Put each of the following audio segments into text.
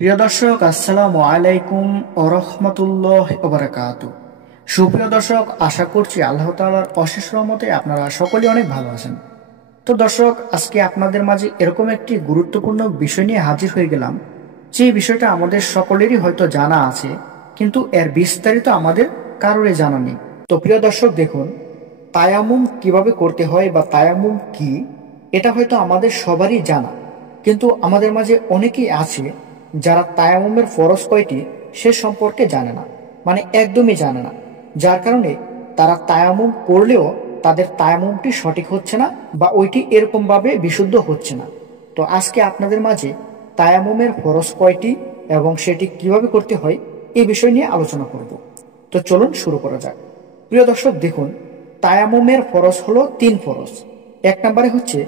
প্রিয় দর্শক, আসসালামু আলাইকুম ওয়া রাহমাতুল্লাহি ওয়া বারাকাতুহু। সুপ্রিয় দর্শক, আশা করছি আল্লাহ তাআলার অশেষ রহমতে আপনারা সকলেই অনেক ভালো আছেন। তো দর্শক, আজকে আপনাদের মাঝে এরকম একটি গুরুত্বপূর্ণ বিষয় নিয়ে হাজির হয়ে গেলাম, যে বিষয়টা আমাদের সকলেরই হয়তো জানা আছে, কিন্তু এর বিস্তারিত আমাদের কারোরই জানা নেই। তো প্রিয় দর্শক, দেখুন, তায়াম্মুম কিভাবে করতে হয় বা তায়াম্মুম কি, এটা হয়তো আমাদের সবারই জানা, কিন্তু আমাদের মাঝে অনেকেই আছে যারা তায়াম্মুমের ফরজ কয়টি সে সম্পর্কে জানে না, মানে একদমই জানে না। যার কারণে তারা তায়াম্মুম করলেও তাদের তায়াম্মুমটি সঠিক হচ্ছে না বা ওইটি এরকম ভাবে বিশুদ্ধ হচ্ছে না। তো আজকে আপনাদের মাঝে তায়াম্মুমের ফরজ কয়টি এবং সেটি কিভাবে করতে হয় এই বিষয় নিয়ে আলোচনা করব। তো চলুন শুরু করা যাক। প্রিয় দর্শক, দেখুন, তায়াম্মুমের ফরজ হলো 3 ফরজ। 1 নম্বরে হচ্ছে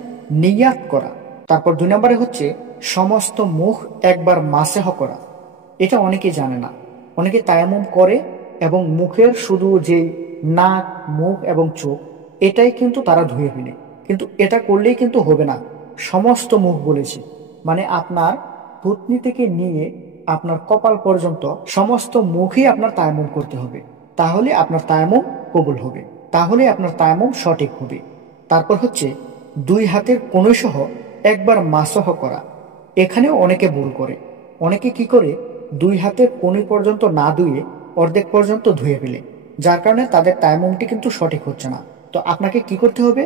নিয়াত করা, তারপর 2 নম্বরে হচ্ছে সমস্ত মুখ একবার মাসেহ করা। এটা অনেকেই জানে না। অনেকে তায়াম্মুম করে এবং মুখের শুধু যে নাক, মুখ এবং চোখ, এটাই কিন্তু তারা ধুয়ে ফেলে, কিন্তু এটা করলেই কিন্তু হবে না। সমস্ত মুখ বলেছে, মানে আপনার থুতনি থেকে নিয়ে আপনার কপাল পর্যন্ত সমস্ত মুখই আপনার তায়াম্মুম করতে হবে। তাহলে আপনার তায়াম্মুম কবুল হবে, তাহলে আপনার তায়াম্মুম সঠিক হবে। তারপর হচ্ছে 2 হাতের কনুই সহ একবার মাসহ করা। এখানেও অনেকে ভুল করে। অনেকে কি করে, 2 হাতের কনুই পর্যন্ত না ধুয়ে অর্ধেক পর্যন্ত ধুয়ে ফেলে, যার কারণে তাদের তায়াম্মুমটি কিন্তু সঠিক হচ্ছে না। তো আপনাকে কি করতে হবে,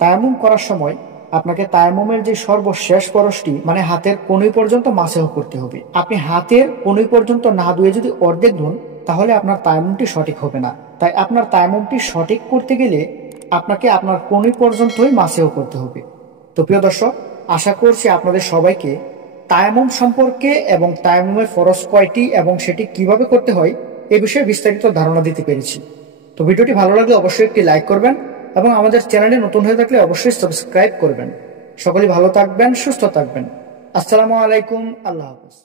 তায়াম্মুম করার সময় আপনাকে তায়াম্মুমের যে সর্বশেষ পরশটি, মানে হাতের কনুই পর্যন্ত মাসেহ করতে হবে। আপনি হাতের কনুই পর্যন্ত না ধুয়ে যদি অর্ধেক ধুন, তাহলে আপনার তায়াম্মুমটি সঠিক হবে না। তাই আপনার তায়াম্মুমটি সঠিক করতে গেলে আপনাকে আপনার কনুই পর্যন্তই মাসেহ করতে হবে। তো প্রিয় দর্শক, আশা করছি আপনাদের সবাইকে তায়াম্মুম সম্পর্কে এবং তায়াম্মুমের ফরজ কয়টি এবং সেটি কিভাবে করতে হয় এ বিষয়ে বিস্তারিত ধারণা দিতে পেরেছি। তো ভিডিওটি ভালো লাগলে অবশ্যই একটি লাইক করবেন এবং আমাদের চ্যানেলে নতুন হয়ে থাকলে অবশ্যই সাবস্ক্রাইব করবেন। সকলেই ভালো থাকবেন, সুস্থ থাকবেন। আসসালামু আলাইকুম, আল্লাহ হাফেজ।